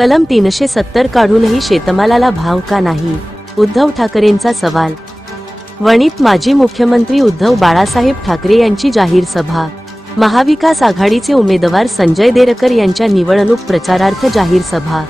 कलम तीनशे सत्तर काढूनही शेतमालाला भाव का नाही? उद्धव ठाकरेंचा सवाल. वणीत माजी मुख्यमंत्री उद्धव बाळासाहेब ठाकरे यांची जाहीर सभा. महाविकास आघाडीचे उमेदवार संजय देरकर यांच्या निवडणूक प्रचारार्थ जाहीर सभा.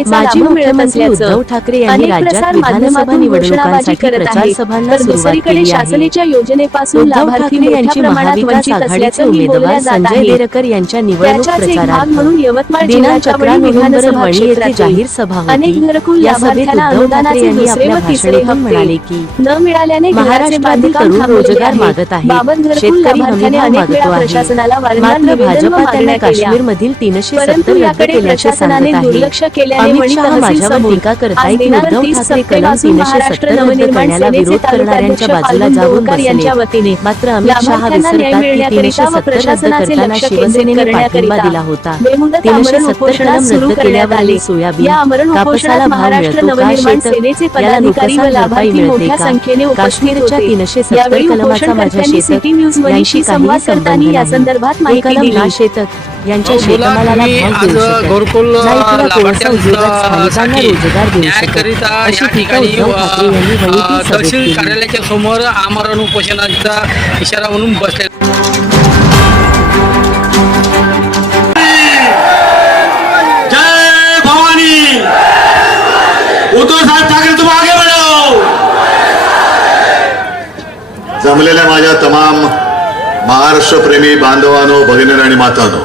योजनेचा माजी लाभ मिळत मुख्यमंत्री असल्याचं उद्धव ठाकरे यांनी राज्यात विधानसभा निवडणुकांसाठी प्रचार. सभांना सुरुवात केली आहे शासनाच्या योजनेपासून लाभार्थी यांची महाविकास आघाडीचे उमेदवार संजय आहे देरकर यांच्या निवडणूक भाग म्हणून यवतमाळ दिनांक अकरा वणी नोव्हेंबर वणी येथे जाहीर सभा अनेक घरकुल या सभेत उद्धव ठाकरे यांनी आपल्या भाषणातून म्हणाले की न मिळाल्याने महाराष्ट्रातील तरुण रोजगार आहे. मागत घरकुल शेतकरी हमी मागतो आहे. मात्र भाजपा त्यांना केल्या काश्मीरमधील तीनशे सत्तर रद्द याकडे केल्याचे सांगत आहे अमित शहा माझ्यावर टीका करत आज आहे की दिनांक उद्धव 30 ठाकरे कलम सप्टेंबरपासून तीनशे महाराष्ट्र सत्तर रद्द नवनिर्माण करण्याला सेनेचे विरोध करणाऱ्यांच्या तालुकाध्यक्ष बाजूला पांडुरंग जाऊन गोळकर यांच्या बसले. वतीने मात्र अमित शहा लाभार्थ्यांना न्याय विसरतात की तीनशे मिळण्याकरिता व सत्तर रद्द प्रशासनाचे करताना लक्ष शिवसेनेने केंद्रित पाठिंबा करण्याकरिता दिला होता तीनशे सत्तर कलम रद्द आले. सोयाबीन कापसाला भाव मिळतो का? नवनिर्माण शेत सेनेचे याला पदाधिकारी व नुकसान भरपाई लाभार्थी मिळते मोठ्या का? संख्येने उपस्थित काश्मीरच्या तीनशे सत्तर कलमाचा माझ्या यांशी संबंध नाही. हे कलम ना शेतक यांच्या बोला, शेतमालाला तुम्ही भाव आज देऊ शकत घरकुल जायफळ कोळसा लाभार्थ्यांचा उद्योगात स्थानिकांना साठी रोजगार देऊ न्यायाकरिता शकत अशी या टीका ठिकाणी उद्धव ठाकरे यांनी अ, वणीतील सभेत तहसील केली. कार्यालयाच्या समोर आमरण उपोषणाचा इशारा म्हणून बसले. जय भवानी! उद्धव साहेब ठाकरे तुम आगे बढ़ो जमलेल्या माझ्या तमाम महाराष्ट्रप्रेमी बांधवानो भगिनी आणि मातानो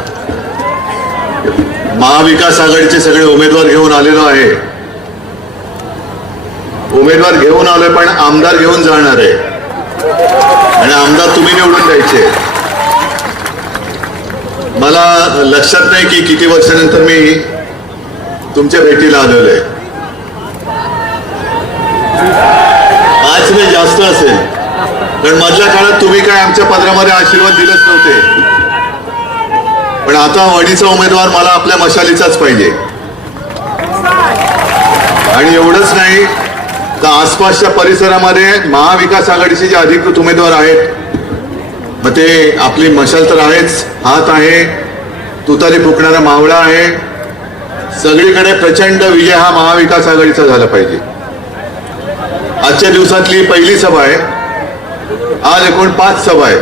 महाविकास आघाडीचे सगळे उमेदवार घेऊन आलेलो आहे. उमेदवार घेऊन आलोय पण आमदार घेऊन जाणार आहे. आणि आमदार तुम्ही निवडून द्यायचे. मला लक्षात नाही की किती वर्षानंतर मी तुमच्या भेटीला आलेलो आहे. आज मी जास्त असेल. कारण मधल्या काळात तुम्ही काय आमच्या पदरामध्ये आशीर्वाद दिलेच नव्हते. पण आता वाडीचा उमेदवार मला आपल्या मशालीचाच पाहिजे. आणि एवढंच नाही तर आसपासच्या परिसरामध्ये महाविकास आघाडीचे जे अधिकृत उमेदवार आहेत मग ते आपली मशाल तर आहेच हात आहे तुतारी फुकणारा मावळा आहे सगळीकडे प्रचंड विजय हा महाविकास आघाडीचा झाला पाहिजे. आजच्या दिवसातली पहिली सभा आहे आज एकूण पाच सभा आहेत.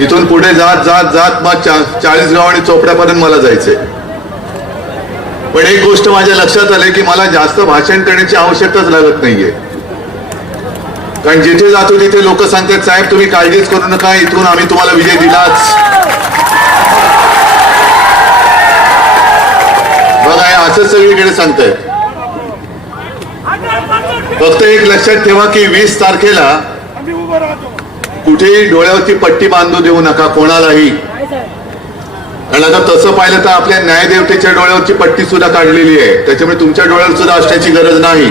इथून पुढे जात जात जात मग चा- चाळीस गाव आणि चोपड्यापर्यंत मला जायचंय. पण एक गोष्ट माझ्या लक्षात आली की मला जास्त भाषण करण्याची आवश्यकताच लागत नाहीये. कारण जिथे जातो तिथे लोक सांगतात साहेब तुम्ही काळजीच करू नका इथून आम्ही तुम्हाला विजय दिलाच. बघा असंच सगळीकडे सांगतायत. फक्त एक लक्षात ठेवा की वीस तारखेला कुठेही डोळ्यावरची पट्टी बांधू देऊ नका कोणालाही. कारण आता तसं पाहिलं तर आपल्या न्यायदेवतेच्या डोळ्यावरची पट्टी सुद्धा काढलेली आहे. त्याच्यामुळे तुमच्या डोळ्यावर सुद्धा असण्याची गरज नाही.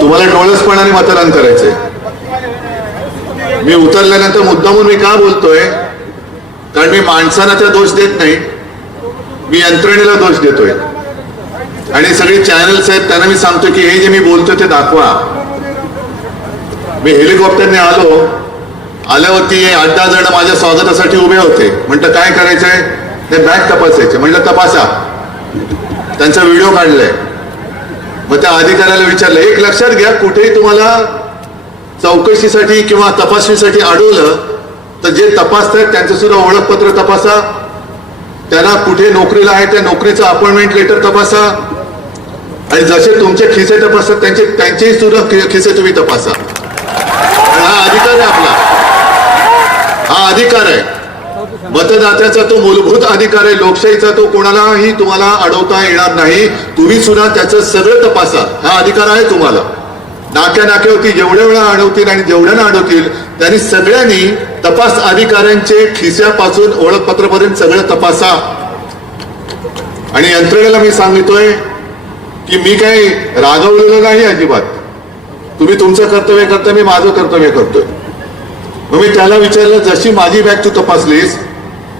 तुम्हाला डोळसपणाने मतदान करायचंय. मी उतरल्यानंतर मुद्दामून मी का बोलतोय? कारण मी माणसांना त्या दोष देत नाही. मी यंत्रणेला दोष देतोय. आणि सगळे चॅनल्स आहेत त्यांना मी सांगतो की हे जे मी बोलतोय ते दाखवा. मी हेलिकॉप्टरने आलो. आल्यावरती आठ दहा जण माझ्या स्वागतासाठी उभे होते. म्हटलं काय करायचंय? ते बॅग तपासायचे. म्हटलं तपासा. त्यांचा व्हिडिओ काढलाय. मग त्या अधिकाऱ्याला विचारलं एक लक्षात घ्या कुठेही तुम्हाला चौकशीसाठी किंवा तपासणीसाठी अडवलं तर जे तपासतात त्यांचं सुद्धा ओळखपत्र तपासा. त्यांना कुठे नोकरीला आहे त्या नोकरीचं अपॉइंटमेंट लेटर तपासा. आणि जसे तुमचे खिसे तपासतात त्यांचे त्यांचेही सुद्धा खि- खिसे तुम्ही तपासा. अधिकार आहे आपला. हा अधिकार आहे. मतदात्याचा तो मूलभूत अधिकार आहे. लोकशाहीचा तो कोणालाही तुम्हाला अडवता येणार नाही. तुम्ही सुद्धा त्याचं सगळं तपासा. हा अधिकार आहे तुम्हाला. नाक्या नाक्यावरती जेवढ्या वेळा अडवतील आणि जेवढ्यांना अडवतील त्यांनी सगळ्यांनी तपास अधिकाऱ्यांचे खिस्यापासून ओळखपत्रापर्यंत सगळं तपासा. आणि यंत्रणेला मी सांगितोय की मी काही रागवलेलं नाही अजिबात. तुम्ही तुमचं कर्तव्य करता मी माझं कर्तव्य करतोय. मग मी त्याला विचारलं जशी माझी बॅग तू तपासलीस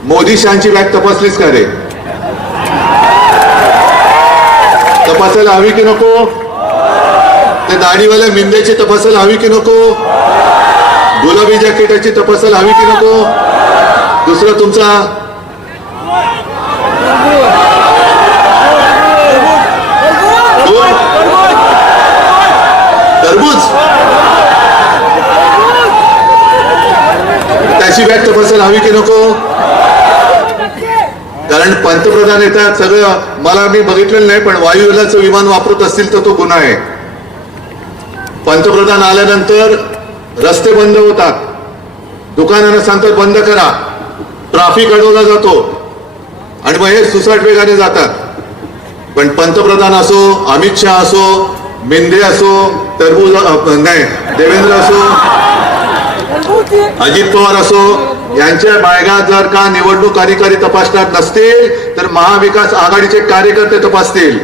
मोदी शहाची बॅग तपासलीस का रे? तपासायला हवी की नको? त्या दाढीवाल्या मिंदेची तपासायला हवी की नको? गुलाबी जॅकेटाची तपासायला हवी की नको? दुसरा तुमचा कोण? टरबूज त्याची बॅग तपासायला हवी की नको? कारण पंतप्रधान येतात सगळं मला मी बघितलेलं नाही पण वायुदलाचं विमान वापरत असतील तर तो गुन्हा आहे. पंतप्रधान आल्यानंतर रस्ते बंद होतात. दुकानांना सांगतात बंद करा. ट्राफिक अडवला जातो. आणि मग हे सुसाट वेगाने जातात. पण पंतप्रधान असो अमित शहा असो मेंदे असो तरबूज नाही देवेंद्र असो अजित पवार असो यांच्या बायगा जर का निवडणूक अधिकारी तपासणार नसतील तर महाविकास आघाडीचे कार्यकर्ते तपासतील.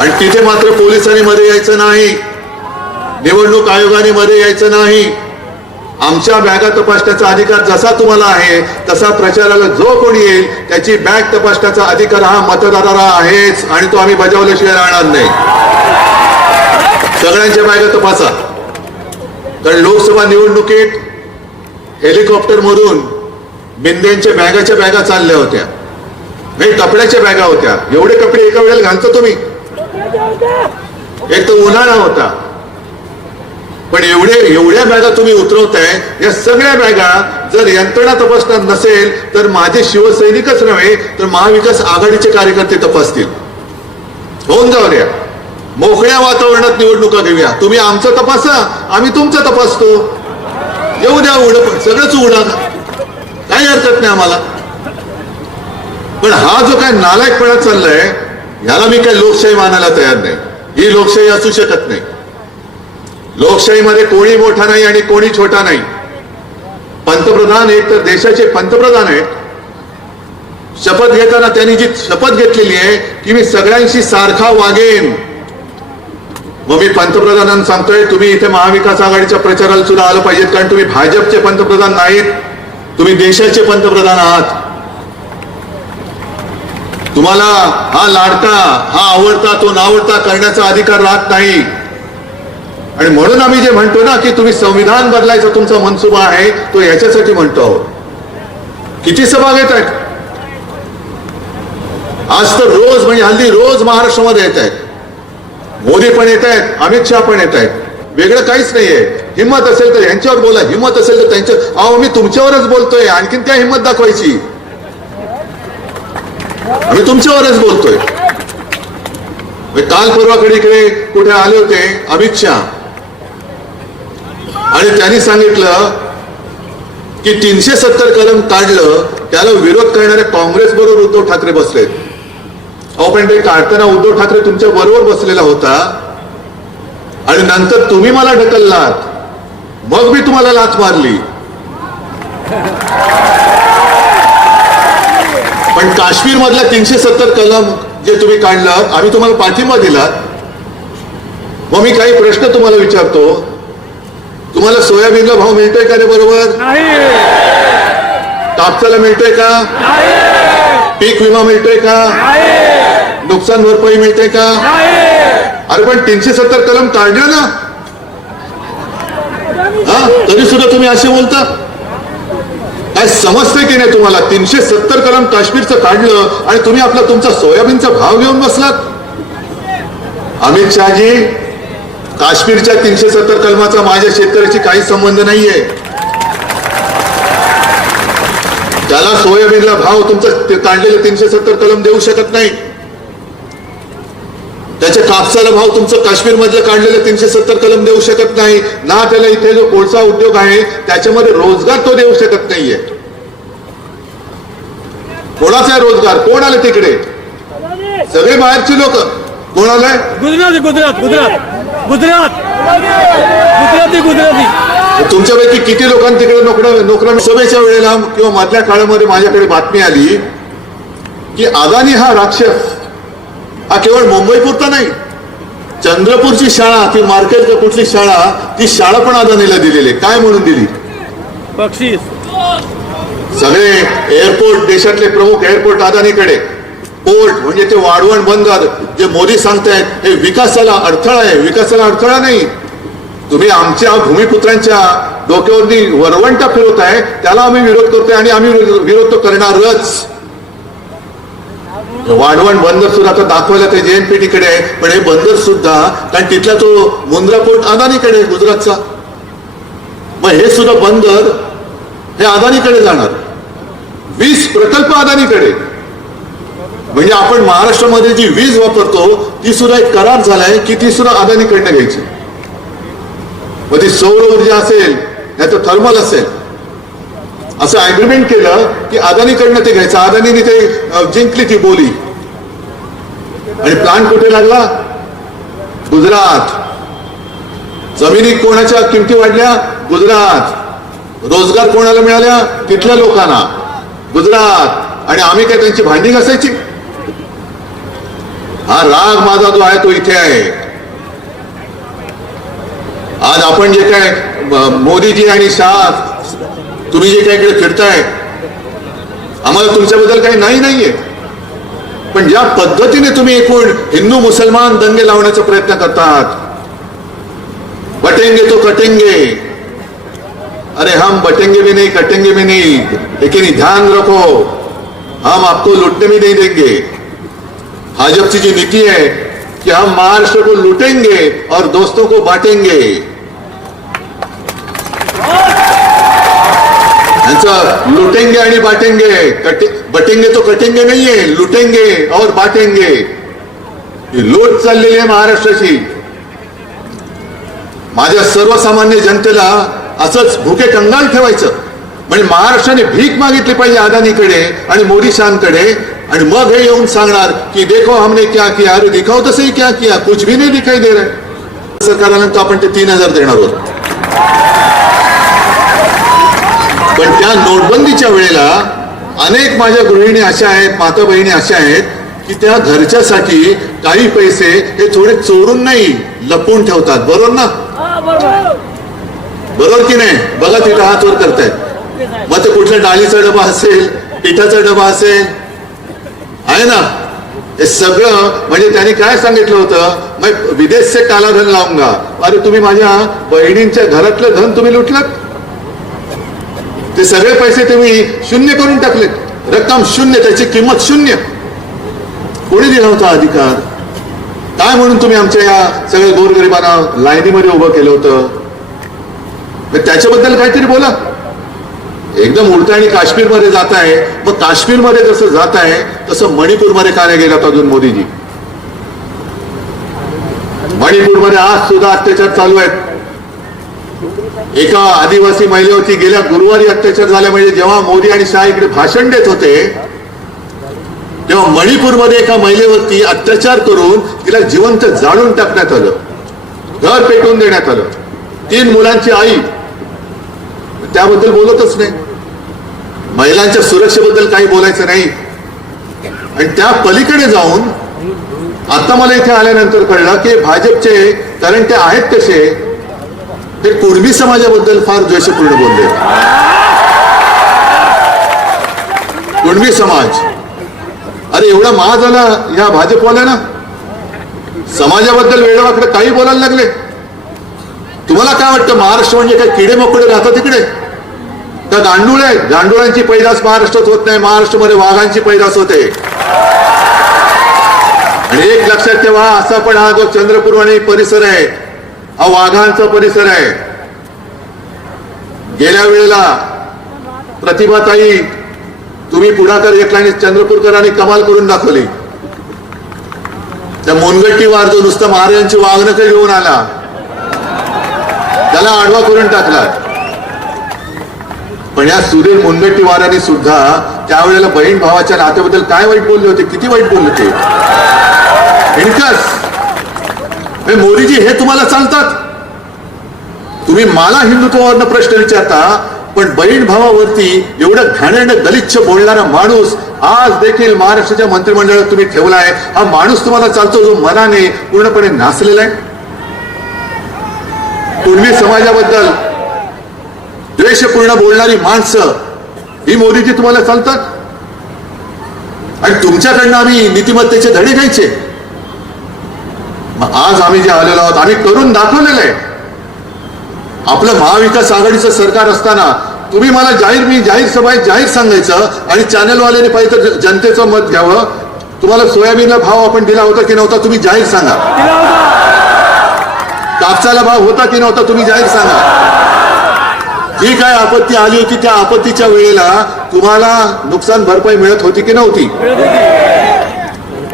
आणि तिथे मात्र पोलिसांनी मध्ये यायचं नाही. निवडणूक आयोगाने मध्ये यायचं नाही. आमच्या बॅगा तपासण्याचा अधिकार जसा तुम्हाला आहे तसा प्रचाराला जो कोणी येईल त्याची बॅग तपासण्याचा अधिकार हा मतदाराला आहेच. आणि तो आम्ही बजावल्याशिवाय राहणार नाही. सगळ्यांच्या बॅगा तपासा. कारण लोकसभा निवडणुकीत हेलिकॉप्टरमधून बिंदेंच्या बॅगाच्या बॅगा चालल्या होत्या. नाही कपड्याच्या बॅगा होत्या. एवढे कपडे एका वेळेला घालतो तुम्ही? एक तर उन्हाळा होता. पण एवढे एवढ्या बॅगा तुम्ही उतरवताय या सगळ्या बॅगा जर यंत्रणा तपासणार नसेल तर माझे शिवसैनिकच नव्हे तर महाविकास आघाडीचे कार्यकर्ते तपासतील. होऊन जाऊ द्या. मोकळ्या वातावरणात निवडणुका घेऊया. तुम्ही आमचं तपासा आम्ही तुमचं तपासतो. येऊ द्या उड सगळंच उडा काही हरकत नाही आम्हाला. पण हा जो काय नालायकपणा चाललाय याला मी काय लोकशाही मानायला तयार नाही. ही लोकशाही असू शकत नाही. लोकशाहीमध्ये कोणी मोठा नाही आणि कोणी छोटा नाही. पंतप्रधान एक तर देशाचे पंतप्रधान आहेत. शपथ घेताना त्यांनी जी शपथ घेतलेली आहे की मी सगळ्यांशी सारखा वागेन. मग मी पंतप्रधानांना सांगतोय तुम्ही इथे महाविकास आघाडीच्या प्रचाराला सुद्धा आलं पाहिजेत कारण तुम्ही भाजपचे पंतप्रधान नाहीत तुम्ही देशाचे पंतप्रधान आहात. तुम्हाला हा लाडका हा आवडता तो नावडता करण्याचा अधिकार राहत नाही. आणि म्हणून आम्ही जे म्हणतो ना की तुम्ही संविधान बदलायचा तुमचा मनसुबा आहे तो याच्यासाठी म्हणतो आहोत. किती सभा घेत आहेत? आज तर रोज म्हणजे हल्ली रोज महाराष्ट्रामध्ये येत आहेत. मोदी पण येत आहेत अमित शहा पण येत आहेत. वेगळं काहीच नाहीये. हिंमत असेल तर यांच्यावर बोला हिंमत असेल तर त्यांच्या अहो मी तुमच्यावरच बोलतोय आणखीन काय हिंमत दाखवायची? आम्ही तुमच्यावरच बोलतोय. काल परवाकडे इकडे कुठे आले होते अमित शहा. आणि त्यांनी सांगितलं की तीनशे सत्तर कलम काढलं त्याला विरोध करणारे काँग्रेस बरोबर उद्धव ठाकरे बसलेत. अहो पण ते काढताना उद्धव ठाकरे तुमच्या बरोबर बसलेला होता. आणि नंतर तुम्ही मला ढकललात. मग मी तुम्हाला लाथ मारली. पण काश्मीर मधल्या तीनशे सत्तर कलम जे तुम्ही काढलं आम्ही तुम्हाला पाठिंबा दिला मग मी काही प्रश्न तुम्हाला विचारतो. तुम्हाला सोयाबीनला भाव मिळतोय का रे बरोबर? कापसाला मिळतोय का? पीक विमा मिळतोय का? नुकसान भरपाई मिळते का? अरे पण तीनशे सत्तर कलम काढलं ना. हा तरी सुद्धा तुम्ही असे बोलता? काय समजतंय की नाही तुम्हाला? तीनशे सत्तर कलम काश्मीरचं काढलं आणि तुम्ही आपला तुमचा सोयाबीनचा भाव घेऊन बसलात? अमित शहाजी काश्मीरच्या तीनशे सत्तर कलमाचा माझ्या शेतकऱ्याशी काही संबंध नाहीये. त्याला सोयाबीनला भाव तुमचं ते काढलेले तीनशे सत्तर कलम देऊ शकत नाही. त्याच्या कापसाला भाव तुमचं काश्मीर मधलं काढलेलं तीनशे सत्तर कलम देऊ शकत नाही. ना त्याला इथे जो कोळसा उद्योग आहे त्याच्यामध्ये रोजगार तो देऊ शकत नाहीये. कोणाचा आहे रोजगार? कोण आले तिकडे? सगळे बाहेरची लोक. कोण आलंय? गुजराती गुजरात गुजरात. गुजरात. गुजराती गुजराती. तुमच्यापैकी किती लोकांना तिकडे नोकऱ्या नोकऱ्या सभेच्या वेळेला किंवा मधल्या काळामध्ये माझ्याकडे बातमी आली की अदानी हा राक्षस हा केवळ मुंबई पुरता नाही चंद्रपूरची शाळा ती मार्केट का कुठली शाळा ती शाळा पण अदानीला दिलेली आहे. काय म्हणून दिली? बक्षीस. सगळे एअरपोर्ट देशातले प्रमुख एअरपोर्ट अदानीकडे. पोर्ट म्हणजे ते वाढवण बंदर जे मोदी सांगतायत हे विकासाला अडथळा आहे. विकासाला अडथळा नाही. तुम्ही आमच्या भूमिपुत्रांच्या डोक्यावरती वरवंटा फिरवताय त्याला आम्ही विरोध करतोय आणि आम्ही विरोध तो करणारच. वाढवण बंदर सुद्धा आता दाखवायला ते जेएनपीटीकडे आहे. पण हे बंदर सुद्धा कारण तिथला तो मुंद्रा पोर्ट अदानीकडे आहे गुजरातचा. मग हे सुद्धा बंदर हे अदानीकडे जाणार. वीज प्रकल्प अदानीकडे. म्हणजे आपण महाराष्ट्रामध्ये जी वीज वापरतो ती सुद्धा एक करार झालाय की ती सुद्धा अदानीकडनं घ्यायची. मग ती सौर ऊर्जा असेल नाही तर थर्मल असेल. असं अग्रीमेंट केलं की अदानीकडनं ते घ्यायचं. अदानीने ते जिंकली ती बोली. आणि प्लांट कुठे लागला? गुजरात. जमिनी कोणाच्या किमती वाढल्या? गुजरात. रोजगार कोणाला मिळाल्या? तिथल्या लोकांना. गुजरात. आणि आम्ही काय त्यांची भांडी घासायची? हा राग माझा जो आहे तो इथे आहे. आज आपण जे काय मोदीजी आणि शाह तुम्ही जे काय इकडे फिरताय, आम्हाला तुमच्याबद्दल काही नाही नाहीये. पण ज्या पद्धतीने तुम्ही एकूण हिंदू मुसलमान दंगे लावण्याचा प्रयत्न करतात, बटेंगे तो कटेंगे. अरे हम बटेंगे भी नहीं, कटेंगे भी नहीं, लेकिन ध्यान रखो, हम आपको लूटने भी नहीं देंगे. भाजपा की जो नीति है कि हम महाराष्ट्र को लूटेंगे और दोस्तों को बांटेंगे. यांचं लुटेंगे आणि बाटेंगे कटे बटेंगे तो कटेंगे नाहीये लुटेंगे और बाटेंगे. ही लूट चाललेली आहे महाराष्ट्राची. माझ्या सर्वसामान्य जनतेला असंच भुके कंगाल ठेवायचं. म्हणजे महाराष्ट्राने भीक मागितली पाहिजे अदानीकडे आणि मोदी शांकडे आणि मग हे येऊन सांगणार की देखो हमने क्या किया अरे दिखाओ तसंही क्या किया कुछ भी नाही दिखाई दे रहा सरकारला तर आपण ते तीन हजार देणार आहोत. पण त्या नोटबंदीच्या वेळेला अनेक माझ्या गृहिणी अशा आहेत माता बहिणी अशा आहेत की त्या घरच्यासाठी काही पैसे हे थोडे चोरून नाही लपवून ठेवतात. बरोबर ना? बरोबर. की नाही? बघा तिथं हात वर करतायत. मग ते कुठल्या डाळीचा डबा असेल पिठाचा डबा असेल? आहे ना? हे सगळं म्हणजे त्यांनी काय सांगितलं होतं? मग विदेश से काला धन लावूंगा अरे तुम्ही माझ्या बहिणींच्या घरातलं धन तुम्ही लुटलात? ते सगळे पैसे तुम्ही शून्य करून टाकलेत. रक्कम शून्य त्याची किंमत शून्य. कोणी दिला होता अधिकार? काय म्हणून तुम्ही आमच्या या सगळ्या गोरगरिबांना लाईनीमध्ये उभं केलं होतं? त्याच्याबद्दल काहीतरी बोला. एकदम उलट आणि काश्मीरमध्ये जात आहे. मग काश्मीरमध्ये जसं जात आहे तसं मणिपूरमध्ये का नाही गेला अजून मोदीजी? मणिपूरमध्ये आज सुद्धा अत्याचार चालू आहेत. एका आदिवासी महिलेवरती गेल्या गुरुवारी अत्याचार झाला म्हणजे जेव्हा मोदी आणि शाह इकडे भाषण देत होते तेव्हा मणिपूरमध्ये एका महिलेवरती अत्याचार करून तिला जिवंत जाळून टाकण्यात आलं. घर पेटवून देण्यात आलं. तीन मुलांची आई. त्याबद्दल बोलतच नाही. महिलांच्या सुरक्षेबद्दल काही बोलायचं नाही. आणि त्या पलीकडे जाऊन आता मला इथे आल्यानंतर कळलं की भाजपचे कारण ते आहेत कसे ते कुणबी समाजाबद्दल फार द्वेषपूर्ण बोलले. कुणबी समाज. अरे एवढा महा झाला या भाजपवाल्यानं? समाजाबद्दल वेळेवाकडे काही बोलायला लागले. तुम्हाला काय वाटतं महाराष्ट्र म्हणजे काय किडे मकोडे राहतात तिकडे का गांडूळ आहे गांडुळांची पैदास महाराष्ट्रात होत नाही महाराष्ट्रामध्ये वाघांची पैदास होते. आणि एक लक्षात ठेवा असा पण हा जो चंद्रपूर आणि परिसर आहे हा वाघांचा परिसर आहे. गेल्या वेळेला प्रतिभाताई तुम्ही पुढाकार घेतला आणि चंद्रपूरकरांनी कमाल करून दाखवली. त्या मुनगट्टीवार जो नुसतं महाराजांची वागणं घेऊन आला. त्याला आडवा करून टाकला. पण या सुधीर मुनगट्टीवारांनी सुद्धा त्यावेळेला बहीण भावाच्या नात्याबद्दल काय वाईट बोलले होते? किती वाईट बोलले होते? हिणकस हे मोदीजी हे तुम्हाला चालतात. तुम्ही मला हिंदुत्वावरनं प्रश्न विचारता पण बहीण भावावरती एवढं घाणेरडं गलिच्छ बोलणारा माणूस आज देखील महाराष्ट्राच्या मंत्रिमंडळात तुम्ही ठेवलाय हा माणूस तुम्हाला चालतो जो मनाने पूर्णपणे नाचलेला आहे. कुणबी समाजाबद्दल द्वेषपूर्ण बोलणारी माणसं ही मोदीजी तुम्हाला चालतात? आणि तुमच्याकडनं आम्ही नीतिमत्तेचे धडे घ्यायचे? मग आज आम्ही जे आलेलो आहोत आम्ही करून दाखवलेलं आहे. आपलं महाविकास आघाडीचं सरकार असताना तुम्ही मला जाहीर मी जाहीर सभाेत जाहीर सांगायचं आणि चॅनलवाल्याने पाहिजे तर जनतेचं मत घ्यावं. तुम्हाला सोयाबीनला भाव आपण दिला होता की नव्हता तुम्ही जाहीर सांगा. कापसाला भाव होता की नव्हता तुम्ही जाहीर सांगा. जी काय आपत्ती आली होती त्या आपत्तीच्या वेळेला तुम्हाला नुकसान भरपाई मिळत होती की नव्हती?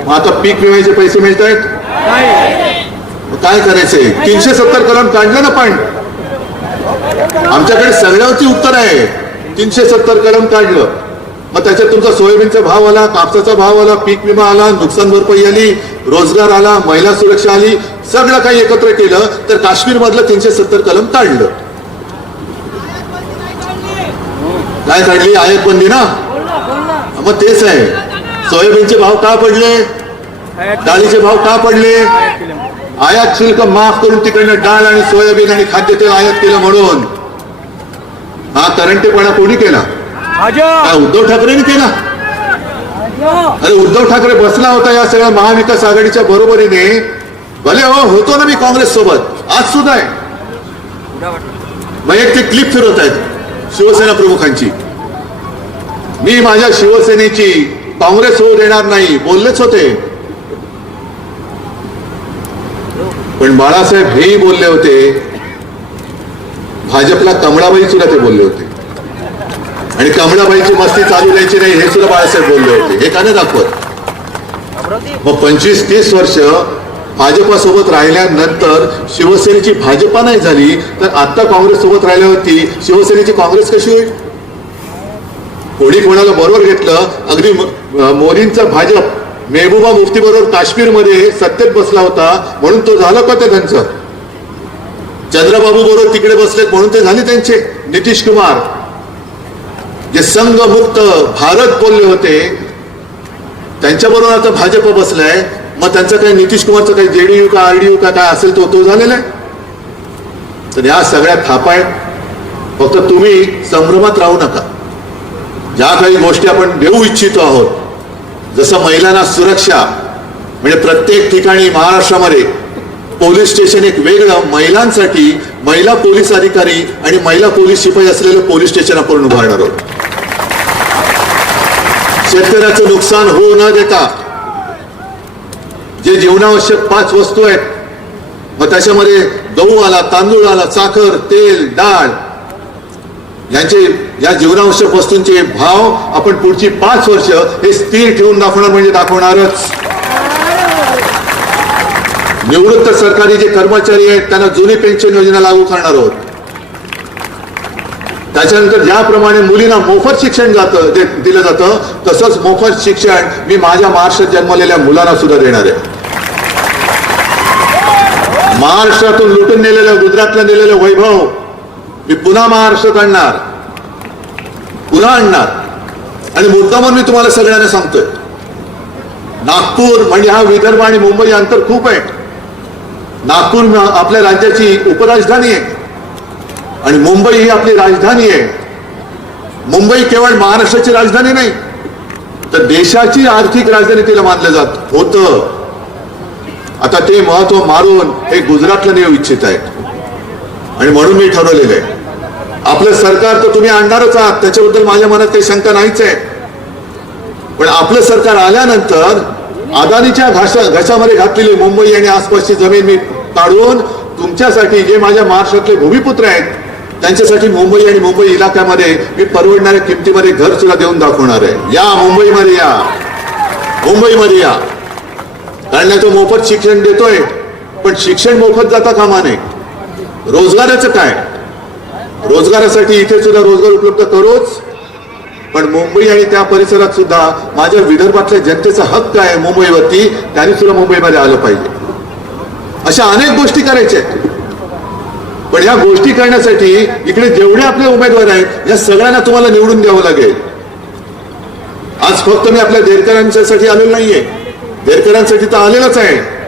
मग आता पीक विम्याचे पैसे मिळत आहेत काय करायचंय? तीनशे सत्तर कलम काढलं ना पण. आमच्याकडे सगळ्यावरती उत्तर आहे. तीनशे सत्तर कलम काढलं. मग त्याच्यात तुमचा सोयाबीनचा भाव आला कापसाचा भाव आला पीक विमा आला नुकसान भरपाई आली रोजगार आला महिला सुरक्षा आली सगळं काही एकत्र केलं तर काश्मीर मधलं तीनशे सत्तर कलम काढलं. काय काढली? आयात बंदी ना. मग तेच आहे. सोयाबीनचे भाव का पडले? डाळीचे भाव का पडले? आयात शुल्क माफ करून तिकडनं डाळ आणि सोयाबीन आणि खाद्यतेल आयात केलं म्हणून. हा करंटेपणा कोणी केला? उद्धव ठाकरेंनी केला. अरे उद्धव ठाकरे बसला होता या सगळ्या महाविकास आघाडीच्या बरोबरीने. भले हो होतो ना मी काँग्रेस सोबत. आज सुद्धा आहे. मग एक ते क्लिप फिरवत आहेत शिवसेना प्रमुखांची. मी माझ्या शिवसेनेची काँग्रेस होऊ देणार नाही बोललेच होते. पण बाळासाहेब हेही बोलले होते भाजपला कमळाबाई सुद्धा ते बोलले होते. आणि कमळाबाईची मस्ती चालू द्यायची नाही हे सुद्धा बाळासाहेब बोलले होते. हे का नाही दाखवत? मग पंचवीस तीस वर्ष भाजपासोबत राहिल्यानंतर शिवसेनेची भाजपा नाही झाली तर आता काँग्रेस सोबत राहिल्यावरती शिवसेनेची काँग्रेस कशी होईल? कोणी कोणाला बरोबर घेतलं? अगदी मोदींचा भाजप मेहबूबा मुफ्ती बरोबर काश्मीरमध्ये सत्तेत बसला होता म्हणून तो झालं का ते त्यांचं? चंद्रबाबू बरोबर तिकडे बसलेत म्हणून ते झाले त्यांचे. नितीश कुमार जे संघमुक्त भारत बोलले होते त्यांच्याबरोबर आता भाजप बसलाय. मग त्यांचं काही नितीश कुमारचं काही जेडीयू का आरडीयू का काय असेल तो तो झालेला आहे. तर या सगळ्या थापा आहेत. फक्त तुम्ही संभ्रमात राहू नका. ज्या काही गोष्टी आपण देऊ इच्छितो आहोत जसं महिलांना सुरक्षा म्हणजे प्रत्येक ठिकाणी महाराष्ट्रामध्ये पोलीस स्टेशन एक वेगळं महिलांसाठी महिला पोलीस अधिकारी आणि महिला पोलीस शिपाई असलेलं पोलीस स्टेशन आपण उभारणार आहोत. शेतकऱ्याचं नुकसान होऊ न देता जे जीवनावश्यक पाच वस्तू आहेत मग त्याच्यामध्ये गहू आला तांदूळ आला साखर तेल डाळ यांचे या जीवनावश्यक वस्तूंचे भाव आपण पुढची पाच वर्ष हे स्थिर ठेवून दाखवणार म्हणजे दाखवणारच. निवृत्त सरकारी जे कर्मचारी आहेत त्यांना जुनी पेन्शन योजना लागू करणार आहोत. त्याच्यानंतर ज्याप्रमाणे मुलींना मोफत शिक्षण जातं दिलं जातं तसंच मोफत शिक्षण मी माझ्या महाराष्ट्रात जन्मलेल्या मुलांना सुद्धा देणार आहे. महाराष्ट्रातून लुटून नेलेलं गुजरातला नेलेलं वैभव मी पुन्हा महाराष्ट्रात आणणार. पुन्हा आणणार. आणि मुद्दामून मी तुम्हाला सगळ्यांना सांगतोय नागपूर म्हणजे हा विदर्भ आणि मुंबई अंतर खूप आहे. नागपूर आपल्या राज्याची उपराजधानी आहे. आणि मुंबई ही आपली राजधानी आहे. मुंबई केवळ महाराष्ट्राची राजधानी नाही तर देशाची आर्थिक राजधानी तिला मानलं जात होतं. आता ते महत्त्व मारून हे गुजरातला नेऊ इच्छित आहेत आणि म्हणून मी ठरवलेलं आहे आपलं सरकार तर तुम्ही आणणारच आहात. त्याच्याबद्दल माझ्या मनात काही शंका नाहीच आहे. पण आपलं सरकार आल्यानंतर अदानीच्या घाशा घशामध्ये घातलेली मुंबई आणि आसपासची जमीन मी काढून तुमच्यासाठी जे माझ्या महाराष्ट्रातले भूमिपुत्र आहेत त्यांच्यासाठी मुंबई आणि मुंबई इलाक्यामध्ये मी परवडणाऱ्या किमतीमध्ये घर सुद्धा देऊन दाखवणार आहे. या मुंबईमध्ये या. मुंबईमध्ये या. कारण तो मोफत शिक्षण देतोय पण शिक्षण मोफत जाता कामा नये. रोजगाराचं काय? रोजगारासाठी इथे सुद्धा रोजगार उपलब्ध करूच. पण मुंबई आणि त्या परिसरात सुद्धा माझ्या विदर्भातल्या जनतेचा हक्क आहे मुंबईवरती त्यांनी सुद्धा मुंबईमध्ये आलं पाहिजे. अशा अनेक गोष्टी करायच्या आहेत. पण या गोष्टी करण्यासाठी इकडे जेवढे आपले उमेदवार आहेत या सगळ्यांना तुम्हाला निवडून द्यावं लागेल. आज फक्त मी आपल्या देरकरांच्यासाठी आलेलो नाहीये. देरकरांसाठी तर आलेलाच आहे.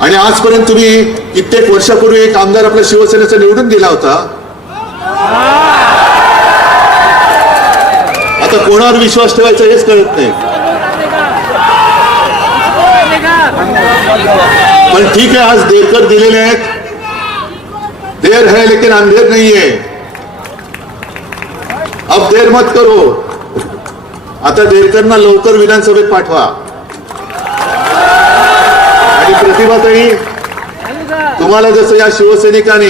आणि आजपर्यंत तुम्ही कित्येक वर्षापूर्वी एक आमदार आपल्या शिवसेनेचा निवडून दिला होता. आता कोणावर विश्वास ठेवायचा हेच कळत नाही. पण ठीक आहे आज देरकर दिलेले आहेत. देर है लेकिन अंधेर नहीं है अब देर मत करो. आता देरकरना लवकर विधानसभेत पाठवा. आणि प्रतिभाताई तुम्हाला जसं या शिवसैनिकांनी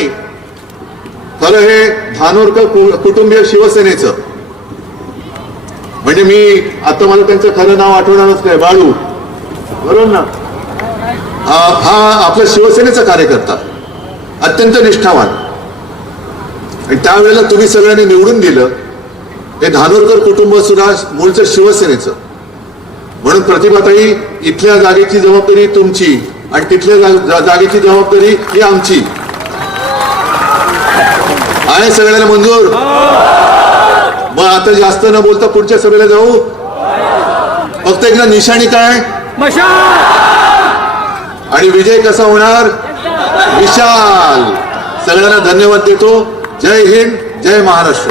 खरं हे धानोरकर कु- कुटुंबीय शिवसेनेचं. म्हणजे मी आता मला त्यांचं खरं नाव आठवणारच नाही बाळू. बरोबर ना? हा आपल्या शिवसेनेचा कार्यकर्ता. अत्यंत निष्ठावान. आणि त्यावेळेला तुम्ही सगळ्यांनी निवडून दिलं हे धानोरकर कुटुंब सुद्धा मूळचं शिवसेनेचं. म्हणून प्रतिभाताई इथल्या जागेची जबाबदारी तुमची. आणि तिथल्या जागेची जबाबदारी ही आमची. आहे सगळ्यांना मंजूर? मग आता जास्त न बोलता पुढच्या सभेला जाऊ? फक्त एकदा निशाणी काय? मशाल! आणि विजय कसा होणार? विशाल! सगळ्यांना धन्यवाद देतो. जय हिंद जय महाराष्ट्र.